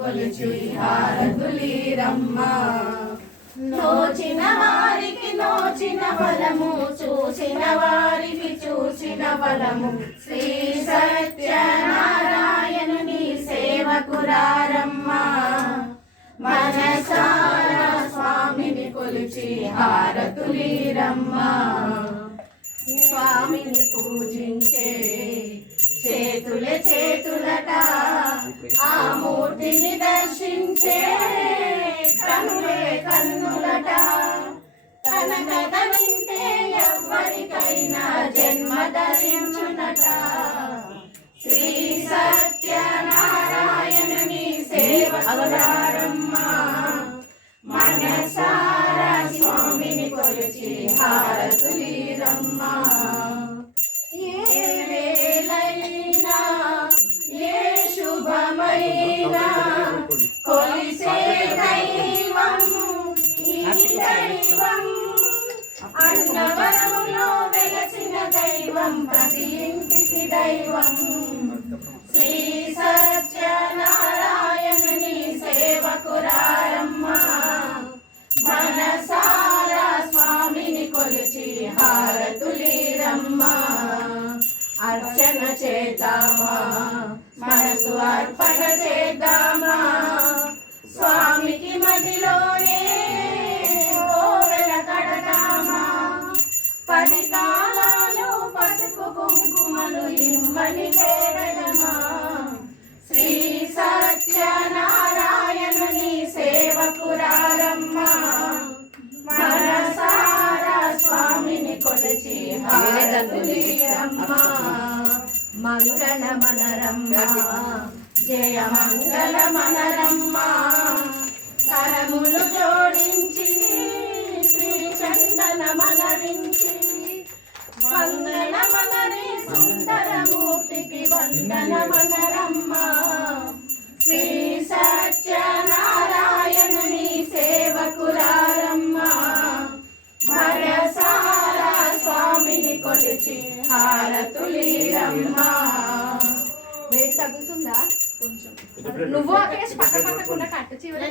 కొలిచి హారతులీరమ్మ. నోచిన వారికి నోచిన ఫలము, చూసిన వారికి చూసిన ఫలము. శ్రీ సత్యనారాయణుని సేవకురారమ్మ. మనసారా స్వామిని కొలిచి హారతులీరమ్మ. స్వామిని పూజించే చేతులే చేతులట, ఆ మూర్తిని దర్శించే కన్నులే కన్నులట. తన కథ వింటే ఎవ్వరికైనా జన్మ ధరించునట. శ్రీ సత్యనారాయణుని సేవకురారమ్మ. మనసారా స్వామిని కొలిచి హారతులీరమ్మ. ఏ వేళైనా ఏ శుభమైనా కొలిసే దైవం ఈ దైవం. అన్నవరములో వెలసిన దైవం, ప్రతి ఇంటికి దైవం. శ్రీ సత్యనారాయణుని సేవకురారమ్మ. మనసారా స్వామిని కొలిచి హారతులీరమ్మ. అర్చన చేద్దామా, మనసు అర్పణ చేద్దామా. స్వామికి మదిలోనే కోవెల కడదామా. 10 కాలాలు పసుపు కుంకుమలు ఇమ్మని వేడదమా. శ్రీ సత్యనారాయణుని సేవకురారమ్మ. మనసారా స్వామిని కొలిచి హారతులీరమ్మ. మంగళ మనరమ్మ, జయ మంగళ మనరమ్మ. కరములు జోడించి శ్రీ చందన మనరించి. మంగళ మనరి సుందరమూర్తికి వందన మనరమ్మ. శ్రీ సత్యనారాయణుని సేవకురారమ్మ. మనసారా స్వామిని కొలిచి హారతులీరమ్మ. వేడి తగ్గుతుందా కొంచెం? నువ్వు అక్కడ పక్క పక్కకుండా కట్టు చివరి